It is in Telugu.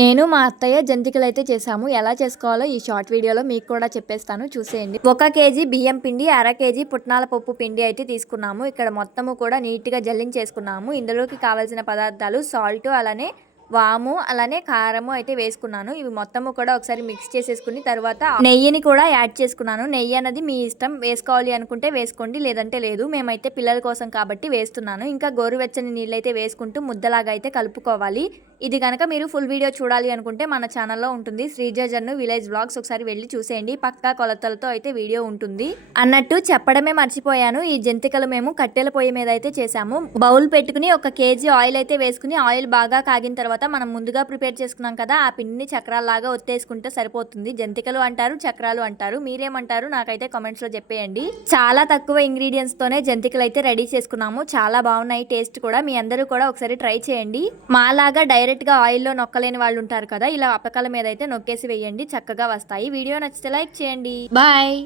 నేను మా అత్తయ్య జంతికలైతే చేసాము. ఎలా చేసుకోవాలో ఈ షార్ట్ వీడియోలో మీకు కూడా చెప్పేస్తాను, చూసేయండి. 1 కేజీ బియ్యం పిండి, అర కేజీ పుట్నాల పప్పు పిండి అయితే తీసుకున్నాము. ఇక్కడ మొత్తము కూడా నీట్గా జల్లించేసుకున్నాము. ఇందులోకి కావాల్సిన పదార్థాలు సాల్ట్, అలానే వాము, అలానే కారము అయితే వేసుకున్నాను. ఇవి మొత్తము కూడా ఒకసారి మిక్స్ చేసేసుకుని తర్వాత నెయ్యిని కూడా యాడ్ చేసుకున్నాను. నెయ్యి అన్నది మీ ఇష్టం, వేసుకోవాలి అనుకుంటే వేసుకోండి, లేదంటే లేదు. మేమైతే పిల్లల కోసం కాబట్టి వేస్తున్నాను. ఇంకా గోరువెచ్చని నీళ్ళు అయితే వేసుకుంటూ ముద్దలాగా అయితే కలుపుకోవాలి. ఇది కనుక మీరు ఫుల్ వీడియో చూడాలి అనుకుంటే మన ఛానల్లో ఉంటుంది, శ్రీజ జన్ను విలేజ్ వ్లాగ్స్, ఒకసారి వెళ్ళి చూసేయండి. పక్కా కొలతలతో అయితే వీడియో ఉంటుంది. అన్నట్టు చెప్పడమే మర్చిపోయాను, ఈ జంతికలు మేము కట్టెల పొయ్యి మీద అయితే చేసాము. బౌల్ పెట్టుకుని 1 కేజీ ఆయిల్ అయితే వేసుకుని, ఆయిల్ బాగా కాగిన తర్వాత మనం ముందుగా ప్రిపేర్ చేసుకున్నాం కదా, ఆ పిండిని చక్రాల్లాగా ఒత్తేసుకుంటే సరిపోతుంది. జంతికలు అంటారు, చక్రాలు అంటారు, మీరేమంటారు నాకైతే కామెంట్స్ లో చెప్పేయండి. చాలా తక్కువ ఇంగ్రీడియంట్స్ తోనే జంతికలు అయితే రెడీ చేసుకున్నాము. చాలా బాగున్నాయి, టేస్ట్ కూడా. మీ అందరూ కూడా ఒకసారి ట్రై చేయండి. మాలాగా డైరెక్ట్ గా ఆయిల్లో నొక్కలేని వాళ్ళు ఉంటారు కదా, ఇలా అప్పకాల మీద అయితే నొక్కేసి వేయండి, చక్కగా వస్తాయి. వీడియో నచ్చితే లైక్ చేయండి. బాయ్.